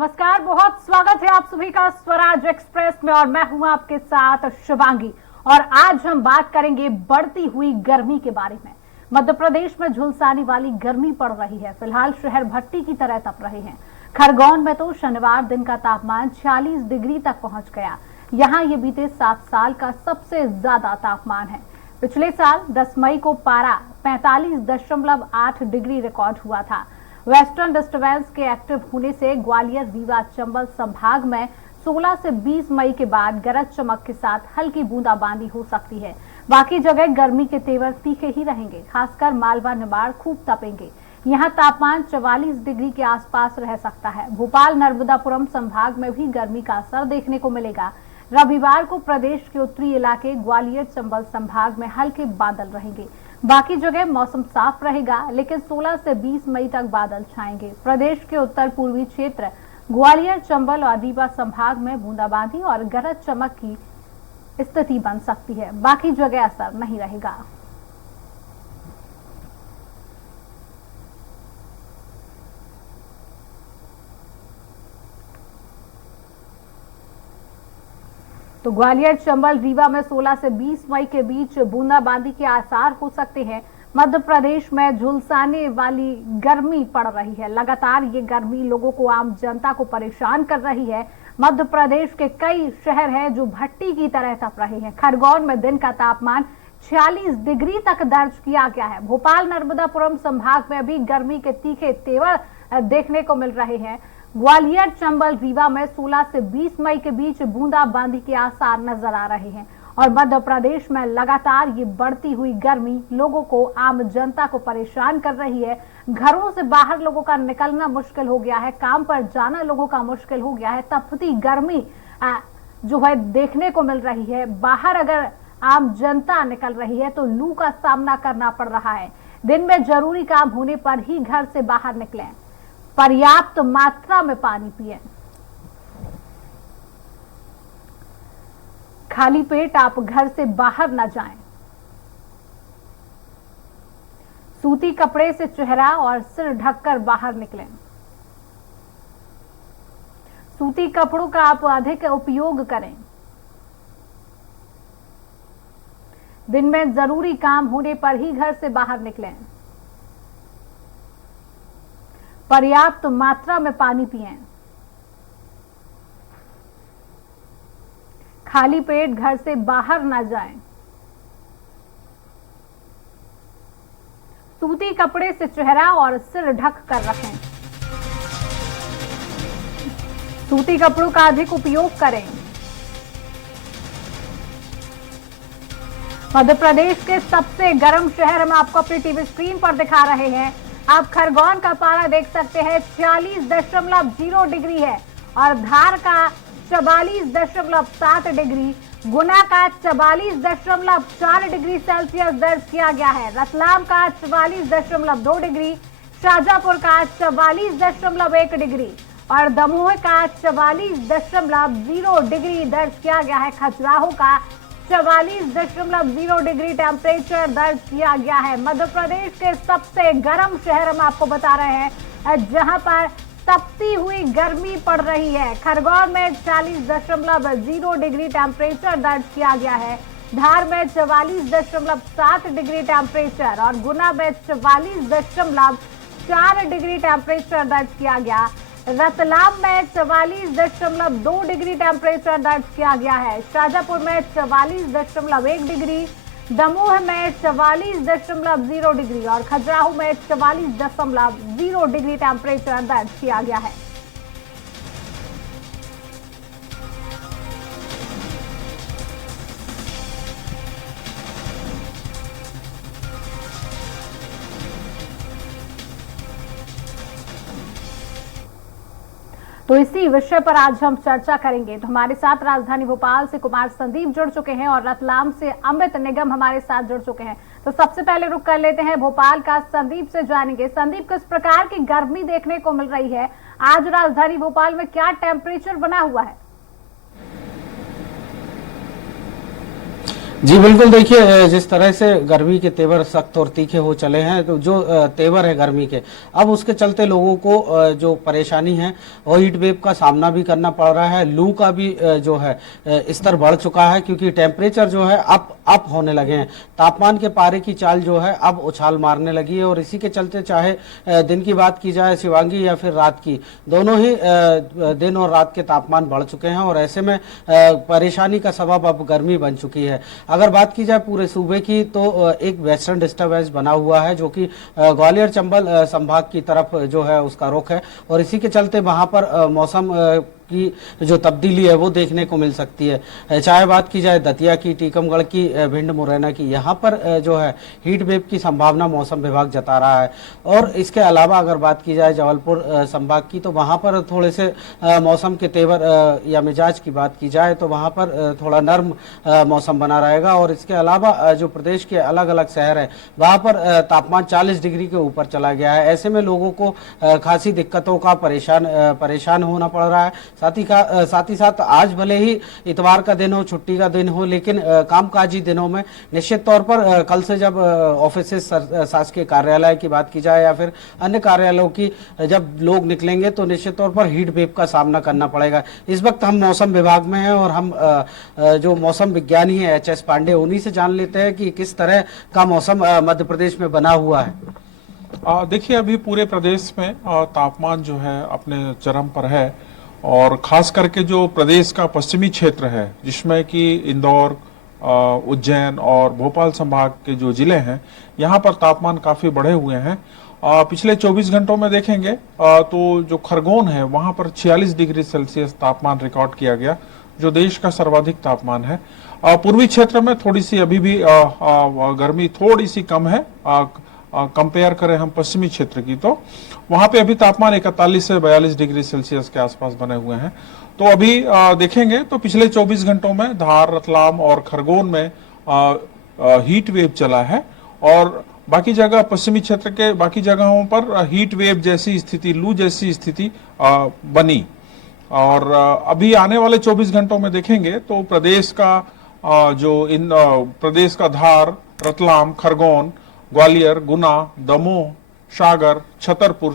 नमस्कार, बहुत स्वागत है आप सभी का स्वराज एक्सप्रेस में और मैं हूं आपके साथ शिवांगी। और आज हम बात करेंगे बढ़ती हुई गर्मी के बारे में। मध्य प्रदेश में झुलसाने वाली गर्मी पड़ रही है। फिलहाल शहर भट्टी की तरह तप रहे हैं। खरगोन में तो शनिवार दिन का तापमान 46 डिग्री तक पहुंच गया। यहाँ ये बीते 7 साल का सबसे ज्यादा तापमान है। पिछले साल 10 मई को पारा 45.8 डिग्री रिकॉर्ड हुआ था। वेस्टर्न डिस्टर्बेंस के एक्टिव होने से ग्वालियर, रीवा, चंबल संभाग में 16 से 20 मई के बाद गरज चमक के साथ हल्की बूंदाबांदी हो सकती है। बाकी जगह गर्मी के तेवर तीखे ही रहेंगे। खासकर मालवा, निमाड़ खूब तपेंगे। यहाँ तापमान 44 डिग्री के आसपास रह सकता है। भोपाल, नर्मदापुरम संभाग में भी गर्मी का असर देखने को मिलेगा। रविवार को प्रदेश के उत्तरी इलाके ग्वालियर, चंबल संभाग में हल्के बादल रहेंगे। बाकी जगह मौसम साफ रहेगा, लेकिन 16 से 20 मई तक बादल छाएंगे। प्रदेश के उत्तर पूर्वी क्षेत्र ग्वालियर, चंबल और रीवा संभाग में बूंदाबांदी और गरज चमक की स्थिति बन सकती है। बाकी जगह असर नहीं रहेगा। तो ग्वालियर, चंबल, रीवा में 16 से 20 मई के बीच बूंदाबांदी के आसार हो सकते हैं। मध्य प्रदेश में झुलसाने वाली गर्मी पड़ रही है। लगातार ये गर्मी लोगों को, आम जनता को परेशान कर रही है। मध्य प्रदेश के कई शहर हैं जो भट्टी की तरह तप रहे हैं। खरगोन में दिन का तापमान 46 डिग्री तक दर्ज किया गया है। भोपाल, नर्मदापुरम संभाग में भी गर्मी के तीखे तेवर देखने को मिल रहे हैं। ग्वालियर, चंबल, रीवा में 16 से 20 मई के बीच बूंदाबांदी के आसार नजर आ रहे हैं। और मध्य प्रदेश में लगातार ये बढ़ती हुई गर्मी लोगों को, आम जनता को परेशान कर रही है। घरों से बाहर लोगों का निकलना मुश्किल हो गया है। काम पर जाना लोगों का मुश्किल हो गया है। तपती गर्मी जो है देखने को मिल रही है। बाहर अगर आम जनता निकल रही है तो लू का सामना करना पड़ रहा है। दिन में जरूरी काम होने पर ही घर से बाहर निकलें। पर्याप्त मात्रा में पानी पिएं। खाली पेट आप घर से बाहर न जाएं। सूती कपड़े से चेहरा और सिर ढककर बाहर निकलें। सूती कपड़ों का आप अधिक उपयोग करें। दिन में जरूरी काम होने पर ही घर से बाहर निकलें। पर्याप्त मात्रा में पानी पिएं। खाली पेट घर से बाहर ना जाएं। सूती कपड़े से चेहरा और सिर ढक कर रखें। सूती कपड़ों का अधिक उपयोग करें। मध्य प्रदेश के सबसे गर्म शहर हम आपको अपनी टीवी स्क्रीन पर दिखा रहे हैं। आप खरगोन का पारा देख सकते हैं, 46.0 डिग्री है। और धार का 44.7 डिग्री, गुना का 44.4 डिग्री सेल्सियस दर्ज किया गया है। रतलाम का 44.2 डिग्री, शाजापुर का 44.1 डिग्री और दमोह का 44.0 डिग्री दर्ज किया गया है। खजुराहो का 44.0 डिग्री टेम्परेचर दर्ज किया गया है। मध्य प्रदेश के सबसे गर्म शहर हम आपको बता रहे हैं, जहां पर तपती हुई गर्मी पड़ रही है। खरगोन में 40.0 डिग्री टेम्परेचर दर्ज किया गया है। धार में 44.7 डिग्री टेम्परेचर और गुना में 44.4 डिग्री टेम्परेचर दर्ज किया गया। रतलाम में 44.2 डिग्री टेम्परेचर दर्ज किया गया है। शाजापुर में 44.1 डिग्री, दमोह में 44.0 डिग्री और खजुराहो में 44.0 डिग्री टेम्परेचर दर्ज किया गया है। तो इसी विषय पर आज हम चर्चा करेंगे। तो हमारे साथ राजधानी भोपाल से कुमार संदीप जुड़ चुके हैं और रतलाम से अमित निगम हमारे साथ जुड़ चुके हैं। तो सबसे पहले रुक कर लेते हैं भोपाल का, संदीप से जानेंगे। संदीप, किस प्रकार की गर्मी देखने को मिल रही है? आज राजधानी भोपाल में क्या टेम्परेचर बना हुआ है? जी बिल्कुल, देखिए जिस तरह से गर्मी के तेवर सख्त और तीखे हो चले हैं, तो जो तेवर है गर्मी के, अब उसके चलते लोगों को जो परेशानी है वो हीट वेव का सामना भी करना पड़ रहा है। लू का भी जो है स्तर बढ़ चुका है, क्योंकि टेम्परेचर जो है अप होने लगे हैं। तापमान के पारे की चाल जो है अब उछाल मारने लगी है, और इसी के चलते चाहे दिन की बात की जाए शिवांगी, या फिर रात की, दोनों ही दिन और रात के तापमान बढ़ चुके हैं, और ऐसे में परेशानी का सबब अब गर्मी बन चुकी है। अगर बात की जाए पूरे सूबे की, तो एक वेस्टर्न डिस्टर्बेंस बना हुआ है, जो कि ग्वालियर चंबल संभाग की तरफ जो है उसका रुख है, और इसी के चलते वहां पर मौसम की जो तब्दीली है वो देखने को मिल सकती है। चाहे बात की जाए दतिया की, टीकमगढ़ की, भिंड मुरैना की, यहाँ पर जो है हीट वेव की संभावना मौसम विभाग जता रहा है। और इसके अलावा अगर बात की जाए जबलपुर संभाग की, तो वहाँ पर थोड़े से मौसम के तेवर या मिजाज की बात की जाए तो वहाँ पर थोड़ा नर्म मौसम बना रहेगा। और इसके अलावा जो प्रदेश के अलग अलग शहर है वहाँ पर तापमान 40 डिग्री के ऊपर चला गया है। ऐसे में लोगों को खासी दिक्कतों का परेशान होना पड़ रहा है। साथ ही साथ आज भले ही इतवार का दिन हो, छुट्टी का दिन हो, लेकिन कामकाजी दिनों में निश्चित तौर पर कल से जब ऑफिस शासकीय कार्यालय की बात की जाए या फिर अन्य कार्यालयों की जब लोग निकलेंगे, तो निश्चित तौर पर हीट वेव का सामना करना पड़ेगा। इस वक्त हम मौसम विभाग में हैं, और हम जो मौसम विज्ञानी है HS पांडे, उन्हीं से जान लेते हैं कि किस तरह का मौसम मध्य प्रदेश में बना हुआ है। देखिए, अभी पूरे प्रदेश में तापमान जो है अपने चरम पर है, और खास करके जो प्रदेश का पश्चिमी क्षेत्र है, जिसमें कि इंदौर, उज्जैन और भोपाल संभाग के जो जिले हैं, यहाँ पर तापमान काफी बढ़े हुए हैं। पिछले 24 घंटों में देखेंगे तो जो खरगोन है वहां पर 46 डिग्री सेल्सियस तापमान रिकॉर्ड किया गया, जो देश का सर्वाधिक तापमान है। पूर्वी क्षेत्र में थोड़ी सी अभी भी गर्मी थोड़ी सी कम है, कंपेयर करें हम पश्चिमी क्षेत्र की, तो वहां पे अभी तापमान 41 से 42 डिग्री सेल्सियस के आसपास बने हुए हैं। तो अभी देखेंगे तो पिछले 24 घंटों में धार, रतलाम और खरगोन में हीट वेव चला है, और बाकी जगह पश्चिमी क्षेत्र के बाकी जगहों पर हीट वेव जैसी स्थिति, लू जैसी स्थिति बनी। और अभी आने वाले 24 घंटों में देखेंगे तो प्रदेश का धार, रतलाम, खरगोन, ग्वालियर, गुना, दमोह, सागर, छतरपुर,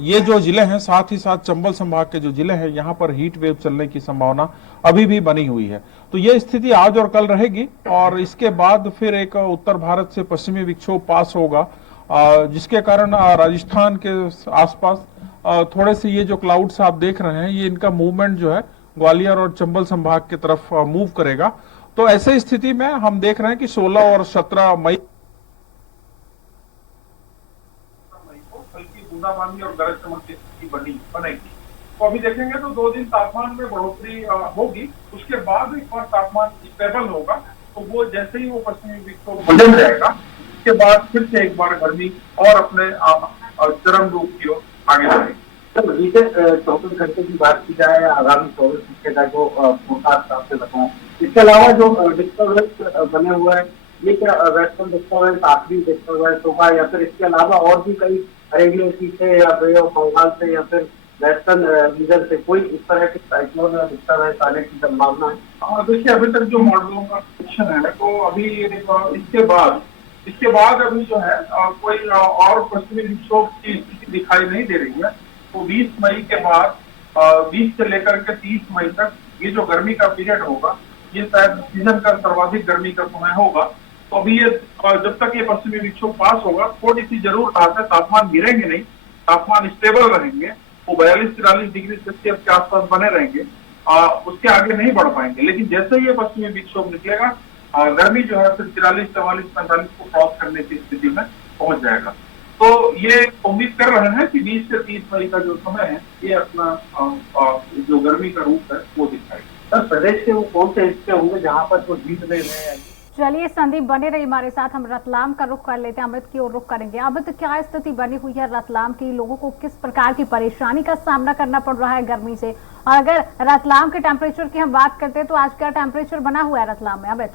ये जो जिले हैं, साथ ही साथ चंबल संभाग के जो जिले हैं, यहाँ पर हीट वेव चलने की संभावना अभी भी बनी हुई है। तो ये स्थिति आज और कल रहेगी, और इसके बाद फिर एक उत्तर भारत से पश्चिमी विक्षोभ पास होगा, जिसके कारण राजस्थान के आसपास थोड़े से ये जो क्लाउड्स आप देख रहे हैं, ये इनका मूवमेंट जो है ग्वालियर और चंबल संभाग की तरफ मूव करेगा। तो ऐसे स्थिति में हम देख रहे हैं कि 16 और 17 मई बूंदाबांदी और गरज चमक की स्थिति बनेगी। तो अभी देखेंगे तो 2 दिन तापमान में बढ़ोतरी होगी, उसके बाद एक बार तापमान स्टेबल होगा। तो वो जैसे ही वो पश्चिमी विक्षोभ बदल जाएगा, उसके बाद फिर से एक बार गर्मी और अपने चरम रूप की ओर आगे बढ़ेगी। तो बीते 24 घंटे की बात की जाए, आगामी 24 घंटे का जो फोरकास्ट आपसे बताऊं, इसके अलावा जो डिस्टर्बेंस बने हुए हैं, ये क्या वेस्टर्न डिस्टर्बेंस आखिरी डिस्टर्बेंस होगा, या फिर इसके अलावा और भी कई अरेबियन सी से या बे ऑफ बंगाल से या फिर वेस्टर्न रीजन से कोई इस तरह के साइक्लोन या डिस्टर्बेंस आने की संभावना है? देखिए, अभी तक जो मॉडलों का क्वेश्चन है, तो अभी इसके बाद अभी जो है कोई और पश्चिमी विक्षोभ की स्थिति दिखाई नहीं दे रही है। तो 20 मई के बाद 20 से लेकर के 30 मई तक ये जो गर्मी का पीरियड होगा, ये शायद सीजन का सर्वाधिक गर्मी का समय होगा। तो अभी ये जब तक ये पश्चिमी विक्षोभ पास होगा, थोड़ी सी जरूर तापमान गिरेंगे नहीं, तापमान स्टेबल रहेंगे, वो 42-43 डिग्री सेल्सियस के आसपास बने रहेंगे, उसके आगे नहीं बढ़ पाएंगे। लेकिन जैसे ही ये पश्चिमी विक्षोभ निकलेगा, गर्मी जो है फिर 43, 44, 45 को क्रॉस करने की स्थिति में पहुंच जाएगा। तो ये उम्मीद कर रहे हैं कि 20 से 30 मई का जो समय है, ये अपना जो गर्मी का रूप है वो दिखाएगा। सर, प्रदेश के वो कौन से हिस्से होंगे जहाँ पर वो हीट वेव है? चलिए संदीप बने रही हमारे साथ, हम रतलाम का रुख कर लेते हैं, अमित की ओर रुख करेंगे। अमित, क्या स्थिति बनी हुई है रतलाम की? लोगों को किस प्रकार की परेशानी का सामना करना पड़ रहा है गर्मी से? और अगर रतलाम के टेम्परेचर की हम बात करते हैं तो आज क्या टेम्परेचर बना हुआ है रतलाम में, अमित?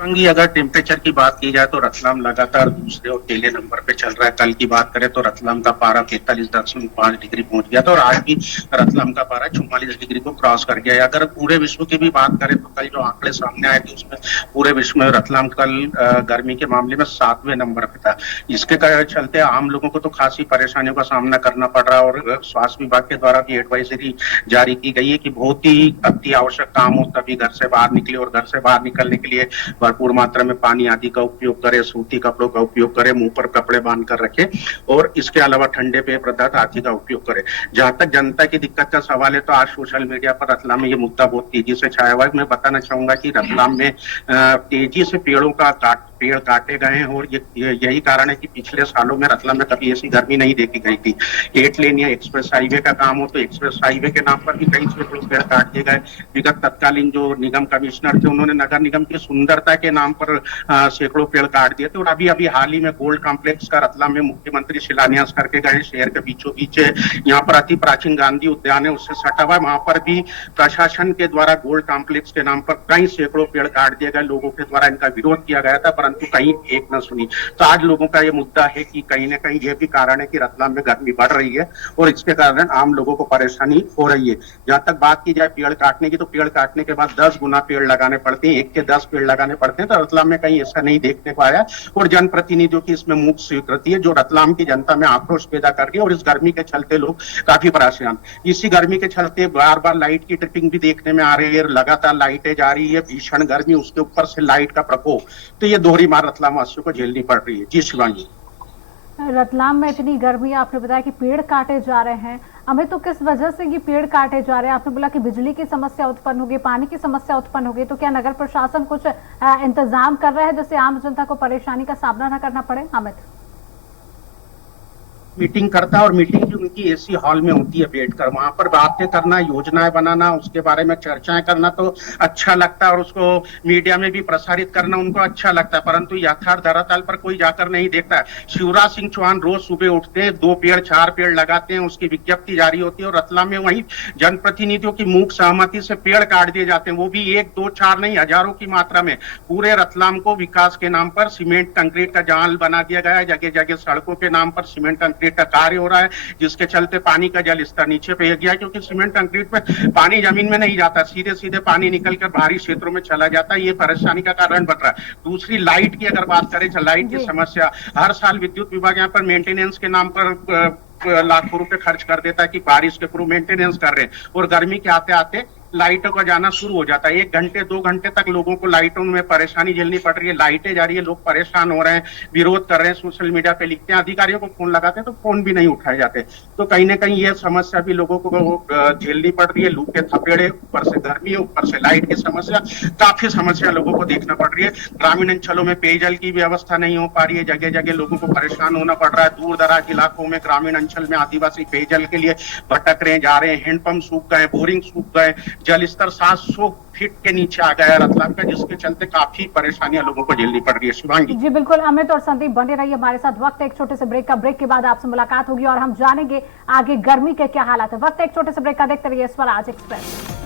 शिवांगी, अगर टेम्परेचर की बात की जाए तो रतलाम लगातार दूसरे और पहले नंबर पे चल रहा है। कल की बात करें तो रतलाम का पारा 45.5 डिग्री पहुंच गया था और आज भी रतलाम का पारा 44 डिग्री को क्रॉस कर गया है। अगर पूरे विश्व की भी बात करें तो कल जो आंकड़े सामने आए थे उसमें पूरे विश्व में रतलाम कल गर्मी के मामले में 7वें नंबर पे था। इसके चलते आम लोगों को तो खासी परेशानियों का सामना करना पड़ रहा है और स्वास्थ्य विभाग के द्वारा भी एडवाइजरी जारी की गई है कि बहुत ही अति आवश्यक काम हो तभी घर से बाहर निकले और घर से बाहर निकलने के लिए भरपूर मात्रा में पानी आदि का उपयोग करें, सूती कपड़ों का उपयोग करें, मुंह पर कपड़े बांध कर रखें और इसके अलावा ठंडे पेय पदार्थ आदि का उपयोग करें। जहां तक जनता की दिक्कत का सवाल है तो आज सोशल मीडिया पर रतलाम में ये मुद्दा बहुत तेजी से छाया हुआ है। मैं बताना चाहूंगा कि रतलाम में तेजी से पेड़ काटे गए हैं और यही कारण है कि पिछले सालों में रतलाम में कभी ऐसी गर्मी नहीं देखी गई थी। 8 लेन या एक्सप्रेस हाईवे का काम हो तो एक्सप्रेस हाईवे के नाम पर भी कई सैकड़ों पेड़ काट दिए गए। विगत तत्कालीन जो निगम कमिश्नर थे उन्होंने नगर निगम की सुंदरता के नाम पर सैकड़ों पेड़ काट दिए थे और अभी हाल ही में गोल्ड कॉम्प्लेक्स का रतलाम में मुख्यमंत्री शिलान्यास करके गए। शहर के बीचों बीच यहाँ पर अति प्राचीन गांधी उद्यान है, उससे सटा हुआ, वहां पर भी प्रशासन के द्वारा गोल्ड कॉम्प्लेक्स के नाम पर कई सैकड़ों पेड़ काट दिए गए। लोगों के द्वारा इनका विरोध किया गया था परंतु कहीं एक न सुनी। तो आज लोगों का ये मुद्दा है कि कहीं ना कहीं ये भी कारण है कि रतलाम में गर्मी बढ़ रही है और इसके कारण आम लोगों को परेशानी हो रही है। जहां तक बात की जाए पेड़ काटने की तो पेड़ काटने के बाद 10 गुना पेड़ लगाने पड़ते हैं, 1 के 10 पेड़ लगाने पड़ते हैं। तो रतलाम में कहीं ऐसा नहीं देखने को आया और जनप्रतिनिधियों की इसमें मुक्त स्वीकृति है जो रतलाम की जनता में आक्रोश पैदा कर रही है और इस गर्मी के चलते लोग काफी परेशान। इसी गर्मी के चलते बार बार लाइट की ट्रिपिंग भी देखने में आ रही है, लगातार लाइटें जा रही है, भीषण गर्मी, उसके ऊपर से लाइट का प्रकोप, तो ये दोहरी मार रतलाम वासियों को झेलनी पड़ रही है। जी शिवांगी, रतलाम में इतनी गर्मी, आपने बताया कि पेड़ काटे जा रहे हैं, हमें तो किस वजह से ये पेड़ काटे जा रहे हैं? आपने बोला कि बिजली की समस्या उत्पन्न होगी, पानी की समस्या उत्पन्न होगी, तो क्या नगर प्रशासन कुछ इंतजाम कर रहा है जिससे आम जनता को परेशानी का सामना न करना पड़े? अमित मीटिंग करता है और मीटिंग भी उनकी एसी हॉल में होती है, बैठकर वहां पर बातें करना, योजनाएं बनाना, उसके बारे में चर्चाएं करना तो अच्छा लगता है और उसको मीडिया में भी प्रसारित करना उनको अच्छा लगता है, परंतु यथार्थ धरातल पर कोई जाकर नहीं देखता है। शिवराज सिंह चौहान रोज सुबह उठते हैं, 2 पेड़ 4 पेड़ लगाते हैं, उसकी विज्ञप्ति जारी होती है और रतलाम में वही जनप्रतिनिधियों की मूक सहमति से पेड़ काट दिए जाते हैं, वो भी 1 2 4 नहीं, हजारों की मात्रा में। पूरे रतलाम को विकास के नाम पर सीमेंट कंक्रीट का जाल बना दिया गया है, जगह जगह सड़कों के नाम पर सीमेंट कंक्रीट का कार्य हो रहा है जिसके चलते पानी का जल स्तर नीचे पे गया, क्योंकि सीमेंट कंक्रीट में पानी जमीन में नहीं जाता, सीधे सीधे पानी निकलकर बाहरी क्षेत्रों में चला जाता है। ये परेशानी का कारण बन रहा है। दूसरी लाइट की अगर बात करें, लाइट की समस्या, हर साल विद्युत विभाग यहाँ पर मेंटेनेंस के नाम पर लाखों रुपए खर्च कर देता है कि बारिश के पूर्व मेंटेनेंस कर रहे हैं और गर्मी के आते आते लाइटों का जाना शुरू हो जाता है। 1 घंटे 2 घंटे तक लोगों को लाइटों में परेशानी झेलनी पड़ रही है, लाइटें जा रही है, लोग परेशान हो रहे हैं, विरोध कर रहे हैं, सोशल मीडिया पे लिखते हैं, अधिकारियों को फोन लगाते हैं तो फोन भी नहीं उठाए जाते। तो कहीं ना कहीं ये समस्या भी लोगों को झेलनी पड़ रही है। लू के थपेड़े, ऊपर से गर्मी, ऊपर से लाइट की समस्या, काफी समस्या लोगों को देखना पड़ रही है। ग्रामीण अंचलों में पेयजल की व्यवस्था नहीं हो पा रही है, जगह जगह लोगों को परेशान होना पड़ रहा है। दूर दराज इलाकों में, ग्रामीण अंचल में आदिवासी पेयजल के लिए भटक रहे जा रहे हैं, हैंडपंप सूख गए, बोरिंग सूख गए, जल स्तर 700 फीट के नीचे आ गया है रतलाम का, जिसके चलते काफी परेशानियां लोगों को झेलनी पड़ रही है। शिवांगी जी बिल्कुल, अमित और संदीप बने रहिए हमारे साथ। वक्त एक छोटे से ब्रेक का, ब्रेक के बाद आपसे मुलाकात होगी और हम जानेंगे आगे गर्मी के क्या हालात है। वक्त एक छोटे से ब्रेक का, देखते रहिए स्वराज एक्सप्रेस।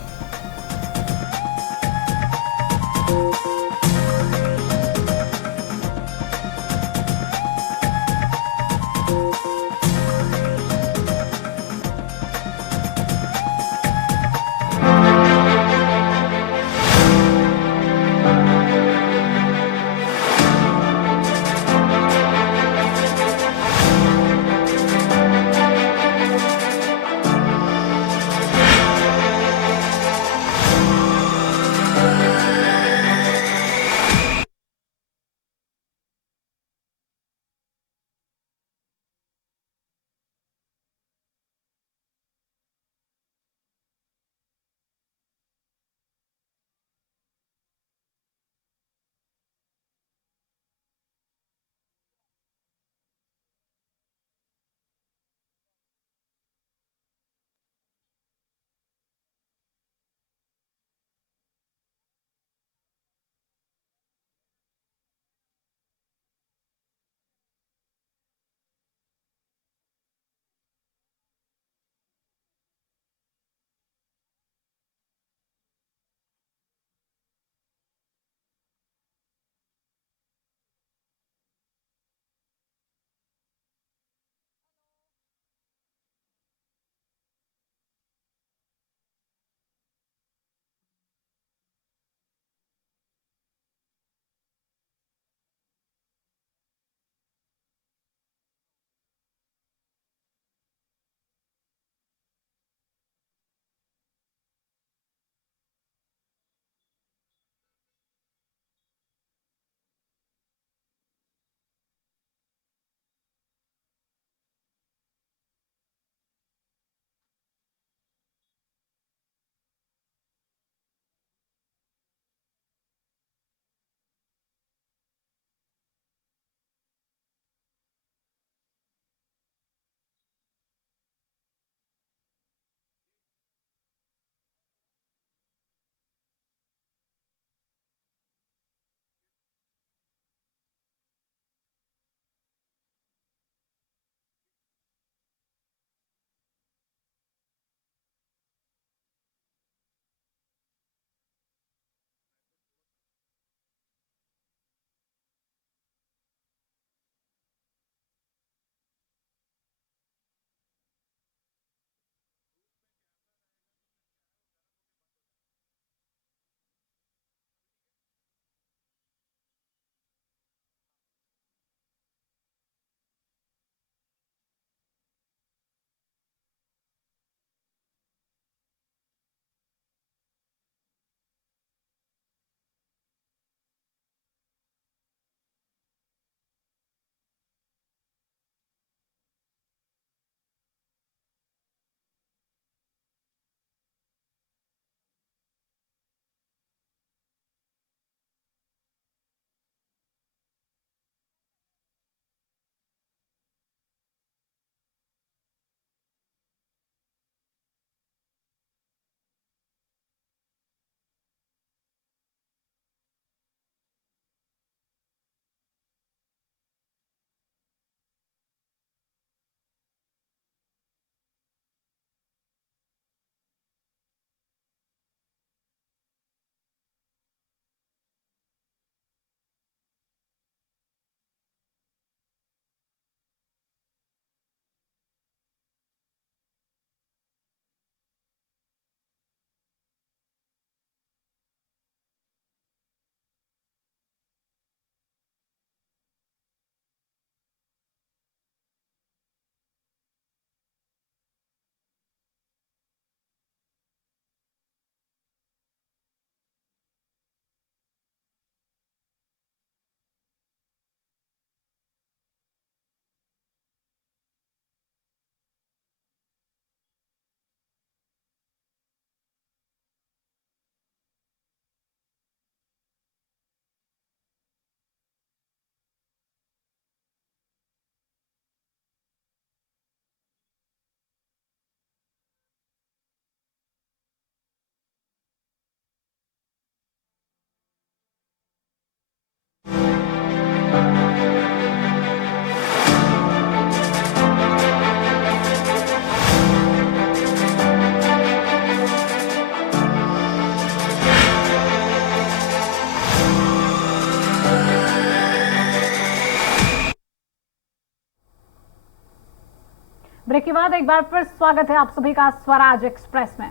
ब्रेक के बाद एक बार फिर स्वागत है आप सभी का स्वराज एक्सप्रेस में।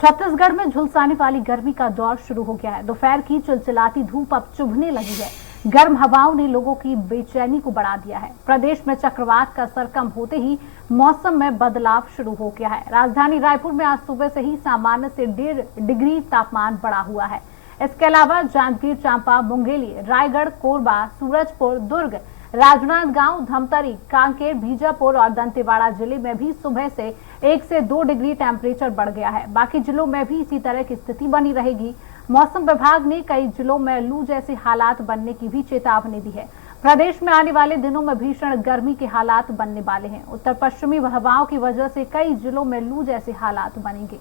छत्तीसगढ़ में झुलसाने वाली गर्मी का दौर शुरू हो गया है। दोपहर की चिलचिलाती धूप अब चुभने लगी है। गर्म हवाओं ने लोगों की बेचैनी को बढ़ा दिया है। प्रदेश में चक्रवात का असर कम होते ही मौसम में बदलाव शुरू हो गया है। राजधानी रायपुर में आज सुबह से ही सामान्य से 1.5 डिग्री तापमान बढ़ा हुआ है। इसके अलावा जांजगीर चांपा, मुंगेली, रायगढ़, कोरबा, सूरजपुर, दुर्ग, राजनांदगांव, धमतरी, कांकेर, बीजापुर और दंतेवाड़ा जिले में भी सुबह से 1 से 2 डिग्री टेम्परेचर बढ़ गया है। बाकी जिलों में भी इसी तरह की स्थिति बनी रहेगी। मौसम विभाग ने कई जिलों में लू जैसे हालात बनने की भी चेतावनी दी है। प्रदेश में आने वाले दिनों में भीषण गर्मी के हालात बनने वाले हैं। उत्तर पश्चिमी हवाओं की वजह से कई जिलों में लू जैसे हालात बनेंगे।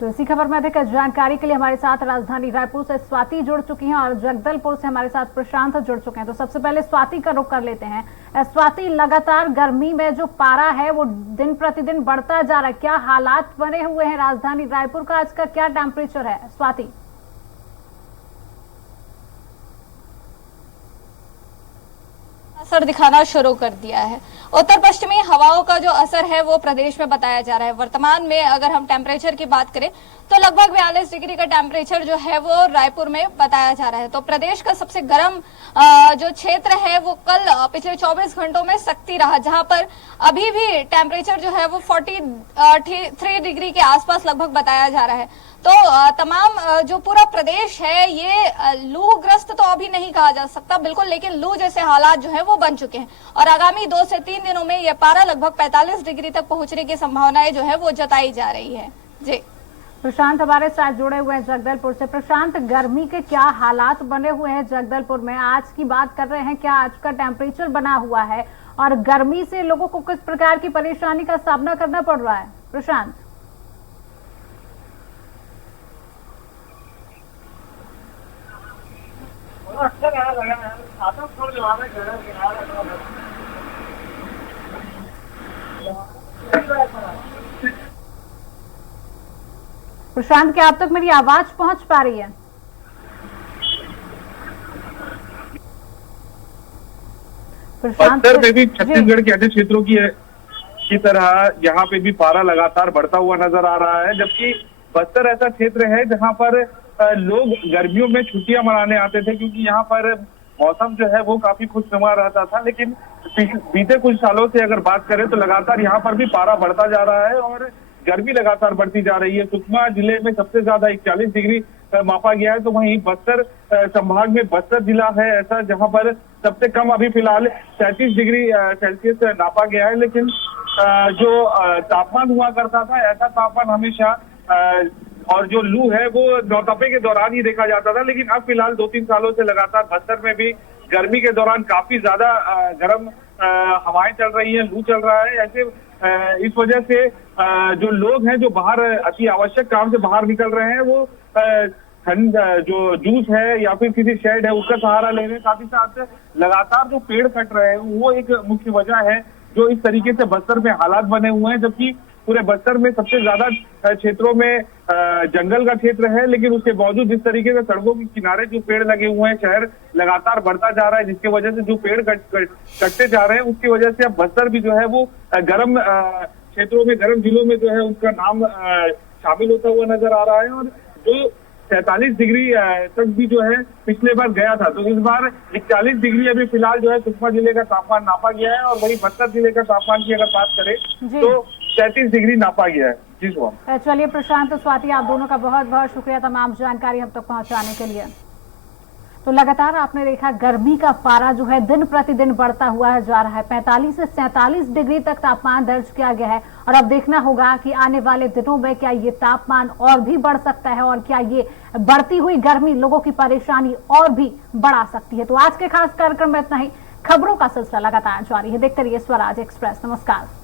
तो इसी खबर में अधिक जानकारी के लिए हमारे साथ राजधानी रायपुर से स्वाति जुड़ चुकी हैं और जगदलपुर से हमारे साथ प्रशांत जुड़ चुके हैं। तो सबसे पहले स्वाति का रुख कर लेते हैं। स्वाति, लगातार गर्मी में जो पारा है वो दिन प्रतिदिन बढ़ता जा रहा है, क्या हालात बने हुए हैं राजधानी रायपुर का? आज का क्या टेम्परेचर है स्वाति? असर दिखाना शुरू कर दिया है। उत्तर पश्चिमी हवाओं का जो असर है वो प्रदेश में बताया जा रहा है। वर्तमान में अगर हम टेम्परेचर की बात करें तो लगभग 42 डिग्री का टेम्परेचर जो है वो रायपुर में बताया जा रहा है। तो प्रदेश का सबसे गर्म जो क्षेत्र है वो कल पिछले 24 घंटों में सक्ति रहा, जहां पर अभी भी टेम्परेचर जो है वो 43 डिग्री के आसपास लगभग बताया जा रहा है। तो तमाम जो पूरा प्रदेश है ये लू ग्रस्त तो अभी नहीं कहा जा सकता बिल्कुल, लेकिन लू जैसे हालात जो है वो बन चुके हैं और आगामी 2 से 3 दिनों में ये पारा लगभग 45 डिग्री तक पहुंचने की संभावनाएं जो है वो जताई जा रही है। जी प्रशांत हमारे साथ जुड़े हुए हैं जगदलपुर से। प्रशांत, गर्मी के क्या हालात बने हुए हैं जगदलपुर में? आज की बात कर रहे हैं, क्या आज का टेम्परेचर बना हुआ है और गर्मी से लोगों को किस प्रकार की परेशानी का सामना करना पड़ रहा है? प्रशांत प्रशांत, क्या आप तक मेरी आवाज पहुंच पा रही है? बस्तर में भी छत्तीसगढ़ के अन्य क्षेत्रों की तरह यहाँ पे भी पारा लगातार बढ़ता हुआ नजर आ रहा है, जबकि बस्तर ऐसा क्षेत्र है जहाँ पर लोग गर्मियों में छुट्टियां मनाने आते थे, क्योंकि यहाँ पर मौसम जो है वो काफी खुशनुमा रहता था। लेकिन बीते कुछ सालों से अगर बात करें तो लगातार यहाँ पर भी पारा बढ़ता जा रहा है और गर्मी लगातार बढ़ती जा रही है। सुकमा जिले में सबसे ज्यादा 41 डिग्री मापा गया है, तो वहीं बस्तर संभाग में बस्तर जिला है ऐसा जहां पर सबसे कम अभी फिलहाल 37 डिग्री सेल्सियस नापा गया है। लेकिन जो तापमान हुआ करता था ऐसा तापमान हमेशा और जो लू है वो नौतपे के दौरान ही देखा जाता था, लेकिन अब फिलहाल 2-3 सालों से लगातार बस्तर में भी गर्मी के दौरान काफी ज्यादा गर्म हवाएं चल रही है, लू चल रहा है। ऐसे इस वजह से जो लोग हैं जो बाहर अति आवश्यक काम से बाहर निकल रहे हैं वो ठंड जो जूस है या फिर किसी शेड है उसका सहारा ले रहे हैं। साथ ही साथ लगातार जो पेड़ कट रहे हैं वो एक मुख्य वजह है जो इस तरीके से बस्तर में हालात बने हुए हैं, जबकि पूरे बस्तर में सबसे ज्यादा क्षेत्रों में जंगल का क्षेत्र है, लेकिन उसके बावजूद जिस तरीके से सड़कों के किनारे जो पेड़ लगे हुए हैं, शहर लगातार बढ़ता जा रहा है, जिसकी वजह से जो पेड़ कटते जा रहे हैं उसकी वजह से अब बस्तर भी जो है वो गर्म क्षेत्रों में, गर्म जिलों में जो है उसका नाम शामिल होता हुआ नजर आ रहा है। और जो 43 डिग्री तक भी जो है पिछले बार गया था, तो इस बार 41 डिग्री अभी फिलहाल जो है सुकमा जिले का तापमान नापा गया है और वही बस्तर जिले का तापमान की अगर बात करें तो 37 डिग्री नापा गया है। जी सुबह। चलिए प्रशांत, स्वाति, आप दोनों का बहुत बहुत शुक्रिया तमाम जानकारी हम तक पहुंचाने के लिए। तो लगातार आपने देखा गर्मी का पारा जो है दिन प्रतिदिन बढ़ता हुआ जा रहा है। 45 से 47 डिग्री तक तापमान दर्ज किया गया है और अब देखना होगा कि आने वाले दिनों में क्या ये तापमान और भी बढ़ सकता है और क्या ये बढ़ती हुई गर्मी लोगों की परेशानी और भी बढ़ा सकती है। तो आज के खास कार्यक्रम में इतना ही। खबरों का सिलसिला लगातार जारी है, देखते रहिए स्वराज एक्सप्रेस। नमस्कार।